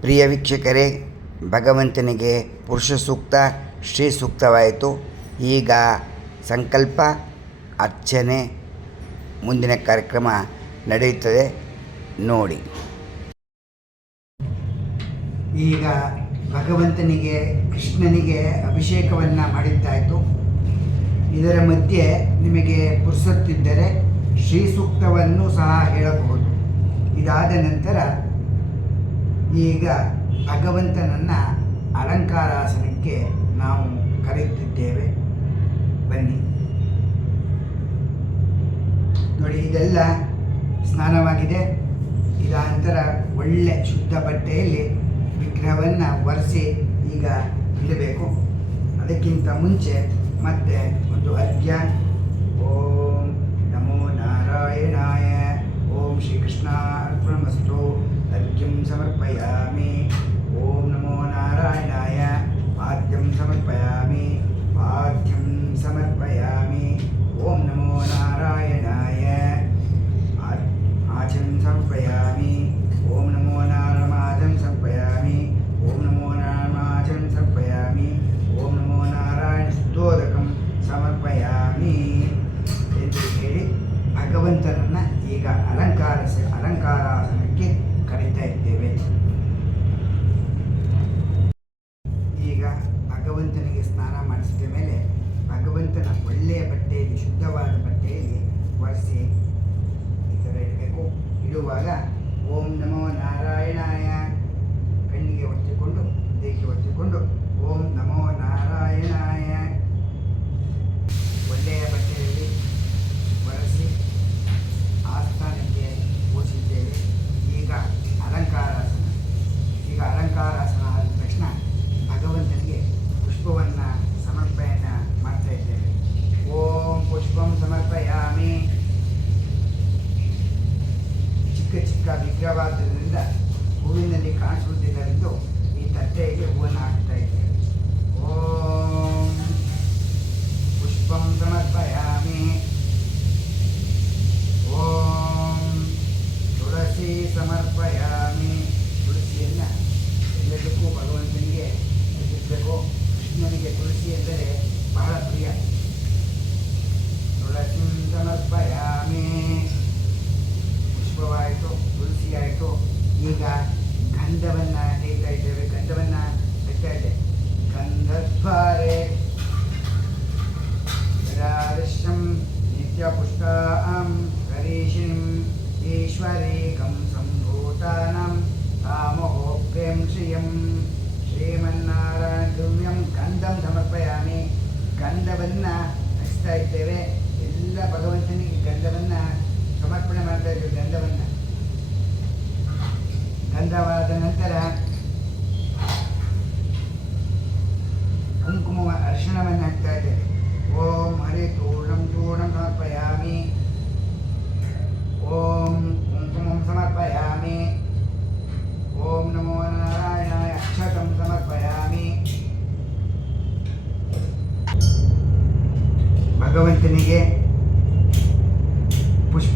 ಪ್ರಿಯ ವೀಕ್ಷಕರೇ, ಭಗವಂತನಿಗೆ ಪುರುಷ ಸೂಕ್ತ ಶ್ರೀ ಸೂಕ್ತವಾಯಿತು. ಈಗ ಸಂಕಲ್ಪ, ಅರ್ಚನೆ, ಮುಂದಿನ ಕಾರ್ಯಕ್ರಮ ನಡೆಯುತ್ತದೆ. ನೋಡಿ. ಈಗ ಭಗವಂತನಿಗೆ, ಕೃಷ್ಣನಿಗೆ ಅಭಿಷೇಕವನ್ನು ಮಾಡಿದ್ದಾಯಿತು. ಇದರ ಮಧ್ಯೆ ನಿಮಗೆ ಪುರುಸತ್ತಿದ್ದರೆ ಶ್ರೀ ಸೂಕ್ತವನ್ನು ಸಹ ಹೇಳಬಹುದು. ಇದಾದ ನಂತರ ಈಗ ಭಗವಂತನನ್ನು ಅಲಂಕಾರಾಸನಕ್ಕೆ ನಾವು ಕರೆಯುತ್ತಿದ್ದೇವೆ. ಬನ್ನಿ. ನೋಡಿ, ಇದೆಲ್ಲ ಸ್ನಾನವಾಗಿದೆ. ಇದಾನಂತರ ಒಳ್ಳೆ ಶುದ್ಧ ಬಟ್ಟೆಯಲ್ಲಿ ವಿಗ್ರಹವನ್ನು ಒರೆಸಿ ಈಗ ಇಡಬೇಕು. ಅದಕ್ಕಿಂತ ಮುಂಚೆ ಮತ್ತೆ ಒಂದು ಅರ್ಘ್ಯ. ಓಂ ನಮೋ ನಾರಾಯಣಾಯ. ಓಂ ಶ್ರೀಕೃಷ್ಣ ಕೃಷ್ಣ misalnya Miami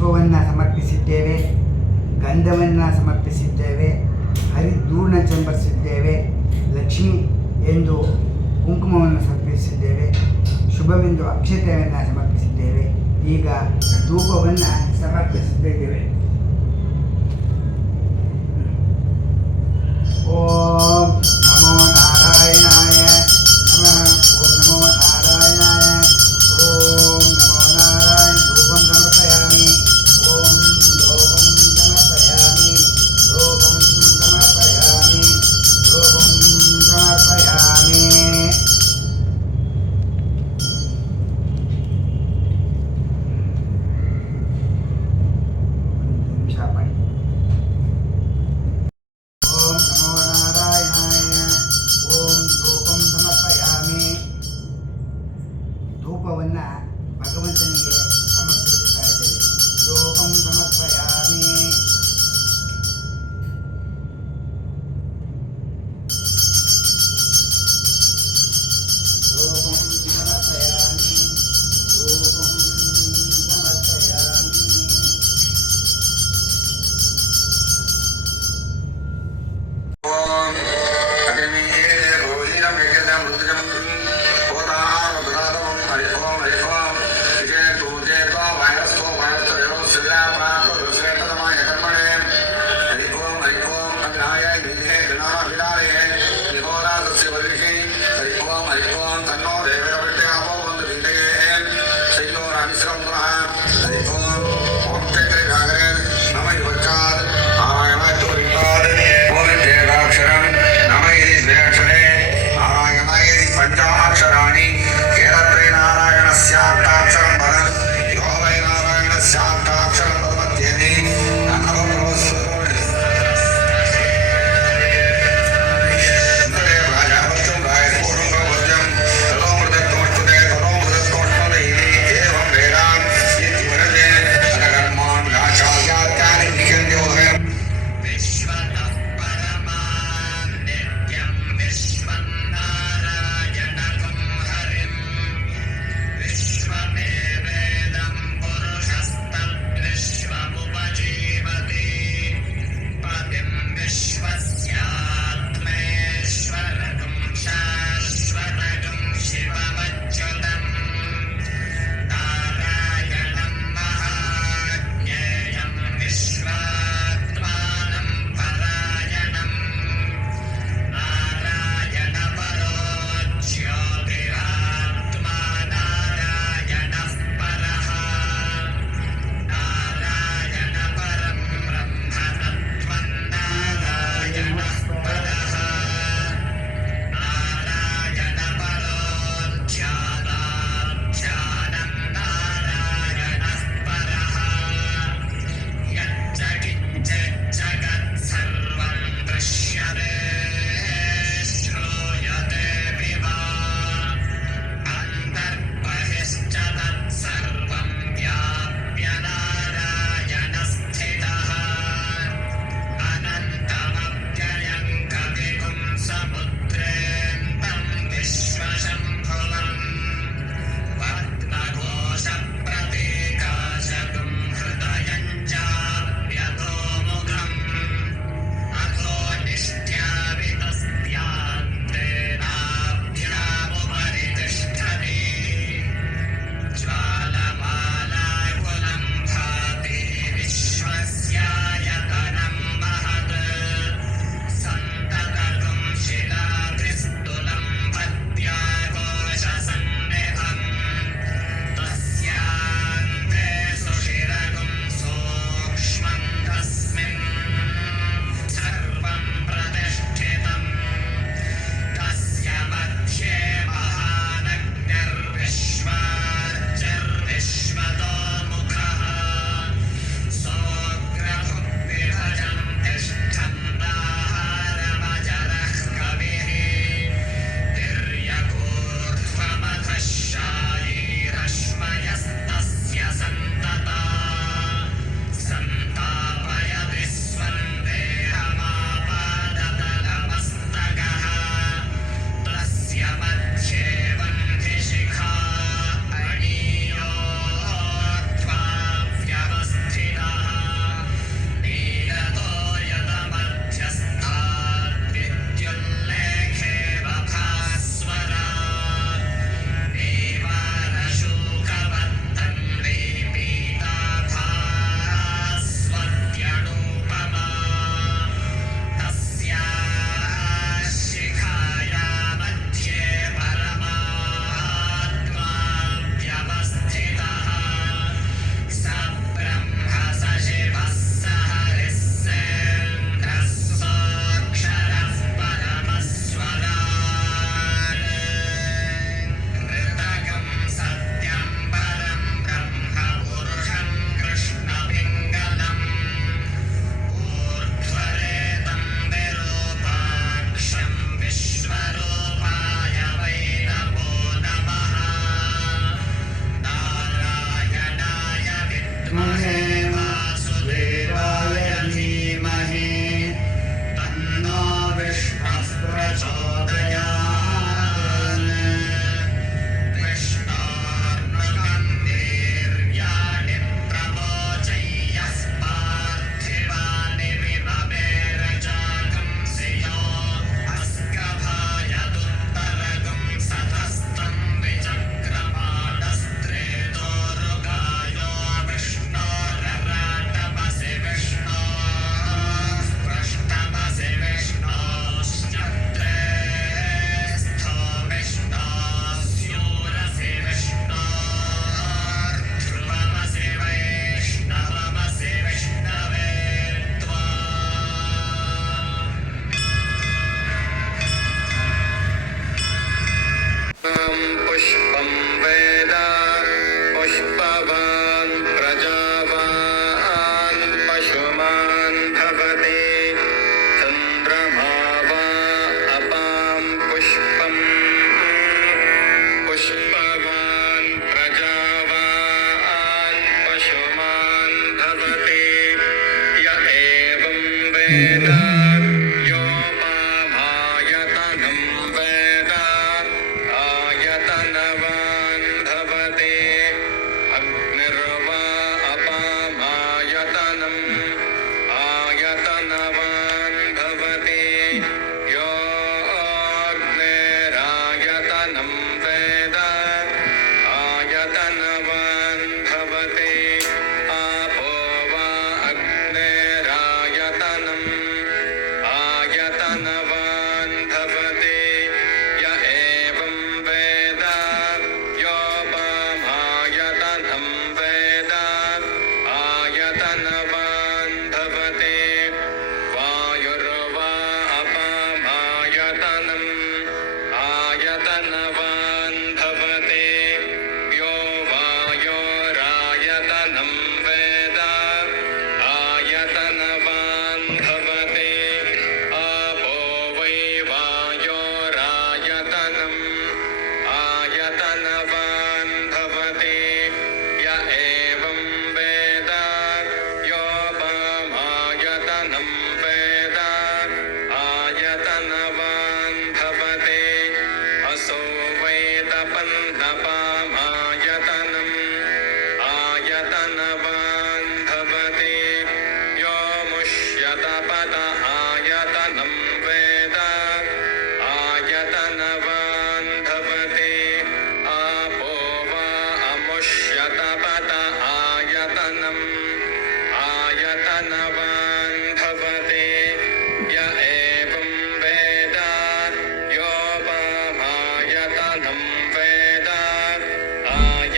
ಪುಷ್ಪವನ್ನು ಸಮರ್ಪಿಸಿದ್ದೇವೆ, ಗಂಧವನ್ನು ಸಮರ್ಪಿಸಿದ್ದೇವೆ, ಹರಿದೂರ್ಣ ಚಂಬರಿಸಿದ್ದೇವೆ, ಲಕ್ಷ್ಮಿ ಎಂದು ಕುಂಕುಮವನ್ನು ಸಮರ್ಪಿಸಿದ್ದೇವೆ, ಶುಭವೆಂದು ಅಕ್ಷತೆಯನ್ನು ಸಮರ್ಪಿಸಿದ್ದೇವೆ, ಈಗ ಧೂಪವನ್ನು ಸಮರ್ಪಿಸುತ್ತಿದ್ದೇವೆ ಓ. ಧೂಪವನ್ನು ಭಗವಂತನಿಗೆ ಸಮರ್ಪಿಸುತ್ತಾ ಇದ್ದೇವೆ. ಧೂಪಂ ಸಮರ್ಪಯ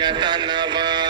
yatanava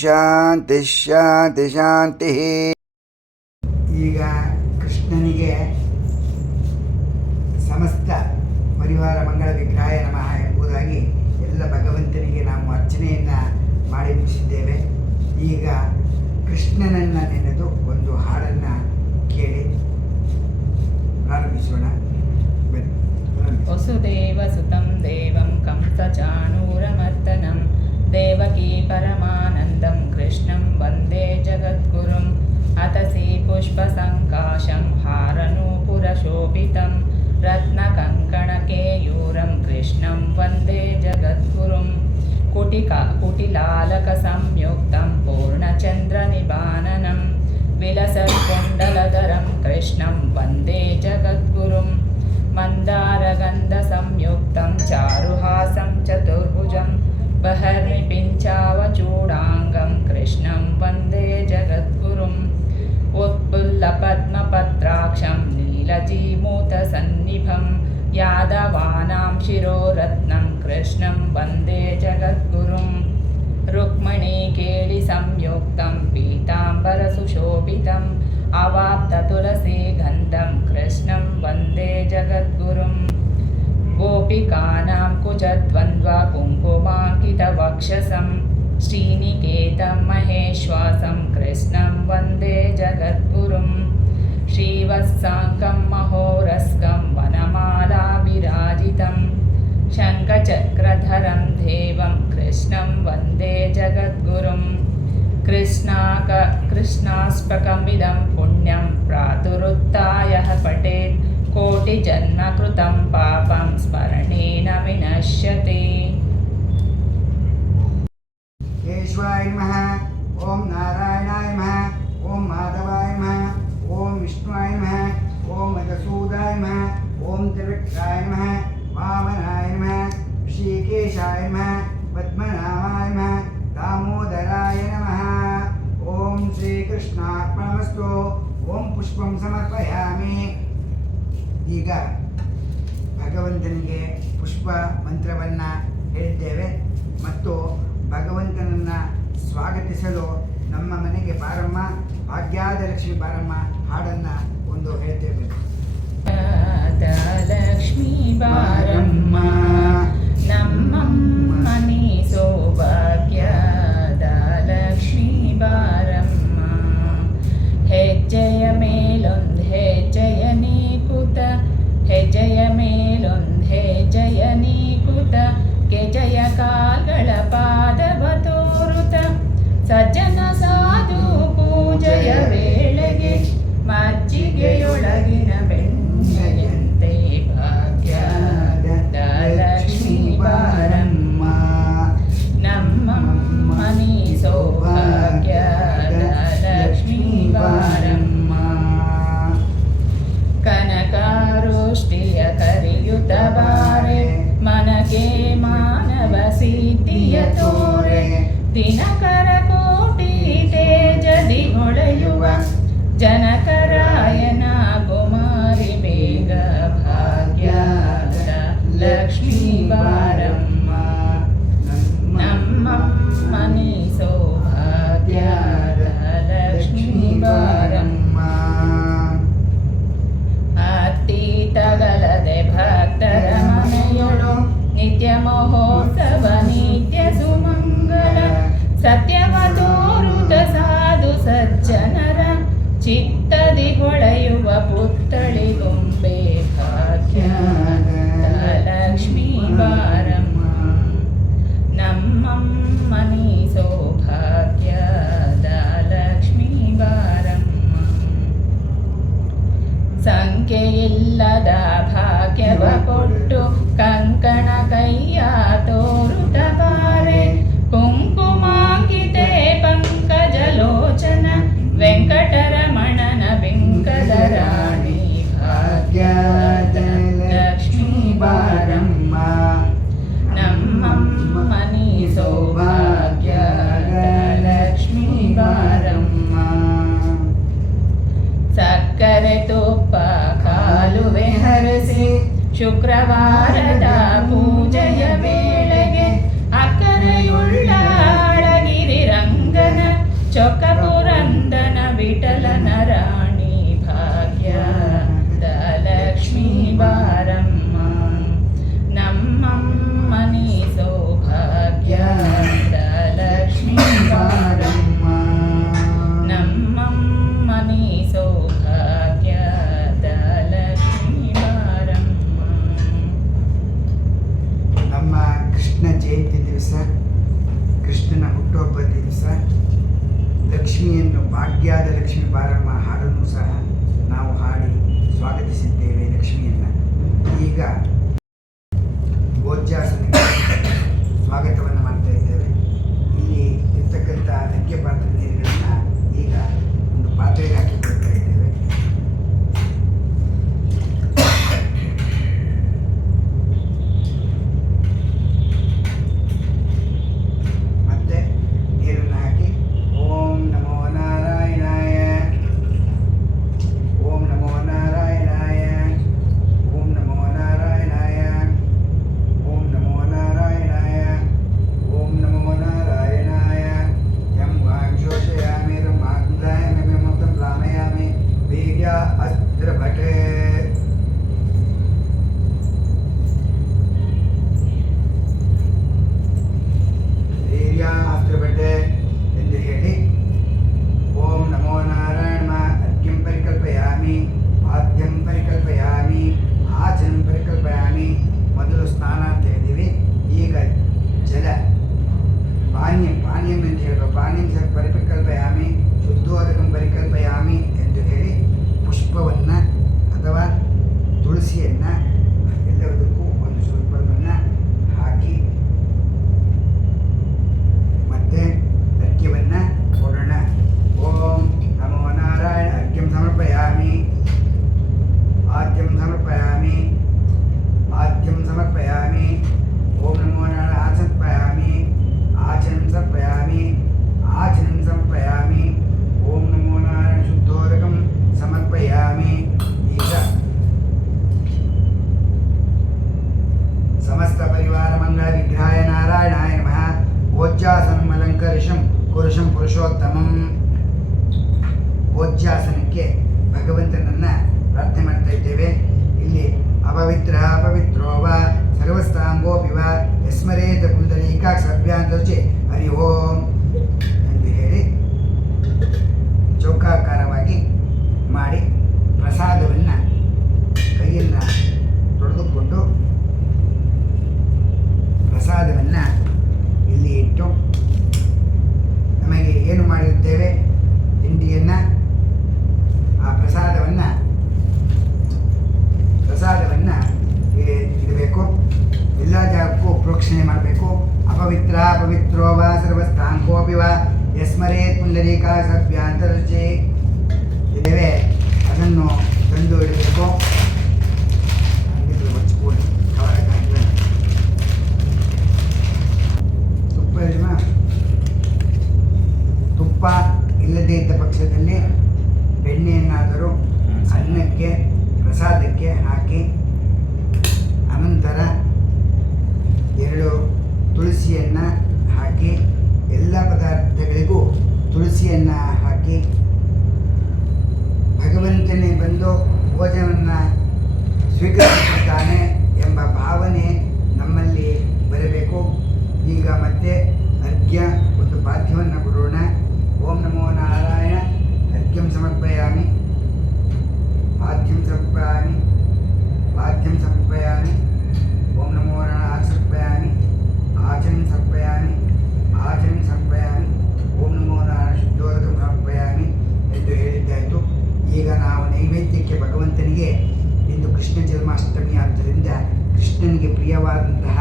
ಶಾಂತಿ ಶಾಂತಿ ಶಾಂತಿ. ಈಗ ಕೃಷ್ಣನಿಗೆ ಸಮಸ್ತ ಪರಿವಾರ ಮಂಗಳ ವಿಗ್ರಹಾಯ ನಮಃ ಎಂಬುದಾಗಿ ಎಲ್ಲ ಭಗವಂತನಿಗೆ ನಾವು ಅರ್ಚನೆಯನ್ನು ಮಾಡಿ ಮುಗಿಸಿದ್ದೇವೆ. ಈಗ ಕೃಷ್ಣನನ್ನು ನೆನೆದು ಒಂದು ಹಾಡನ್ನು कुटिलालकसंयुक्तं पूर्णचन्द्रनिबाननं विलसत्कुण्डलधरं कृष्णं यादवानां शिरोरत्नं कृष्णं वन्दे जगद्गुरुम् रुक्मणीकेलिसंयुक्तं पीताम्बरसुशोभितम् अवाप्ततुलसीगन्धं कृष्णं वन्दे जगद्गुरुम् गोपिकानां कुजद्वन्द्वकुङ्कुमाङ्कितवक्षसं श्रीनिकेतं महेश्वासं कृष्णं वन्दे जगद्गुरुम् श्रीवत्साङ्कं महोरस्कं वनमालाभिराजितं शङ्खचक्रधरं देवं कृष्णं वन्दे जगद्गुरुं कृष्णाक कृष्णास्पकमिदं पुण्यं प्रातुरुत्थायः पठेत् कोटिजन्मकृतं पापं स्मरणेन विनश्यते। ಓಂ ತ್ರಿವಿಕ್ರಾಯ ನಮಃ ವಾಮನಾಯ ನಮಃ ಋಷಿಕೇಶಾಯ ನಮಃ ನಮಃ ದಾಮೋದರಾಯ ನಮಃ ಓಂ ಶ್ರೀಕೃಷ್ಣಾರ್ಪಣಮಸ್ತು ಓಂ ಪುಷ್ಪಂ ಸಮರ್ಪಯಾಮಿ ಈಗ ಭಗವಂತನಿಗೆ ಪುಷ್ಪ ಮಂತ್ರವನ್ನು ಹೇಳಿದ್ದೇವೆ ಮತ್ತು ಭಗವಂತನನ್ನು ಸ್ವಾಗತಿಸಲು ನಮ್ಮ ಮನೆಗೆ ಬಾರಮ್ಮ ಭಾಗ್ಯಾದ ಲಕ್ಷ್ಮಿ ಬಾರಮ್ಮ ಹಾಡನ್ನು ಒಂದು ಹೇಳ್ತೇವೆ. లక్ష్మీ బారమ్మ. నమ్మమ్మని సౌభాగ్య. ಸಕ್ಕರೆ ತುಪ್ಪ ಕಾಲುವೆ ಹರಸಿ ಶುಕ್ರವಾರದ ಪೂಜೆಯ ವೇಳೆಗೆ ಅಕ್ಕರೆಯುಳ್ಳ ಅಳಗಿರಿ ರಂಗನ ಚೊಕ್ಕ ಪುರಂದನ ವಿಠಲನರ ಭಗವಂತನನ್ನು ಪ್ರಾರ್ಥನೆ ಮಾಡ್ತಾ ಇದ್ದೇವೆ. ಇಲ್ಲಿ ಅಪವಿತ್ರ ಅಪವಿತ್ರೋವ ಸರ್ವಸ್ಥಾಂಗೋಪಿವ ಯಸ್ಮರೇತ ಕುಂದರೀಕಾಕ್ಷ ಅಭ್ಯಾಂತರುಚೆ ತುಪ್ಪ ಇಲ್ಲದೇ ಇದ್ದ ಪಕ್ಷದಲ್ಲಿ ಬೆಣ್ಣೆಯನ್ನಾದರೂ ಅನ್ನಕ್ಕೆ ಪ್ರಸಾದಕ್ಕೆ ಹಾಕಿ ಅನಂತರ ಎರಡು ತುಳಸಿಯನ್ನು ಹಾಕಿ ಎಲ್ಲ ಪದಾರ್ಥಗಳಿಗೂ ತುಳಸಿಯನ್ನು ಹಾಕಿ ಭಗವಂತನೇ ಬಂದು ಭೋಜನವನ್ನು ಸ್ವೀಕರಿಸಿ ನನಗೆ ಪ್ರಿಯವಾದಂತಹ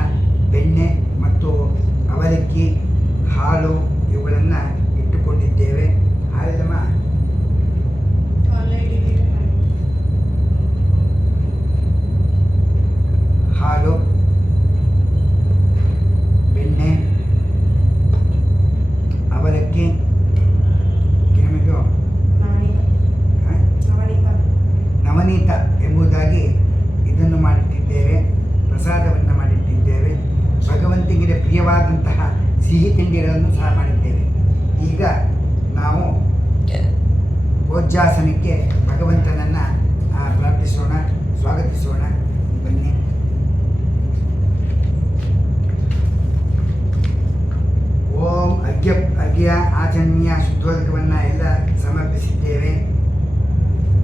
ಬೆಣ್ಣೆ ಮತ್ತು ಅವಲಕ್ಕಿ ಹಾಲು ಇವುಗಳನ್ನು ಇಟ್ಟುಕೊಂಡಿದ್ದೇವೆ. ಆಮೇಲೆ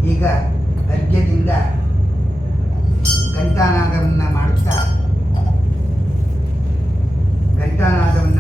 ಈಗ ಅರ್ಘ್ಯದಿಂದ ಘಂಟಾನಾದವನ್ನು ಮಾಡುತ್ತಾ ಘಂಟಾನಾದವನ್ನು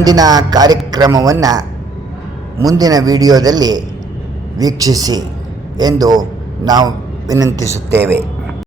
ಮುಂದಿನ ಕಾರ್ಯಕ್ರಮವನ್ನು ಮುಂದಿನ ವಿಡಿಯೋದಲ್ಲಿ ವೀಕ್ಷಿಸಿ ಎಂದು ನಾವು ವಿನಂತಿಸುತ್ತೇವೆ.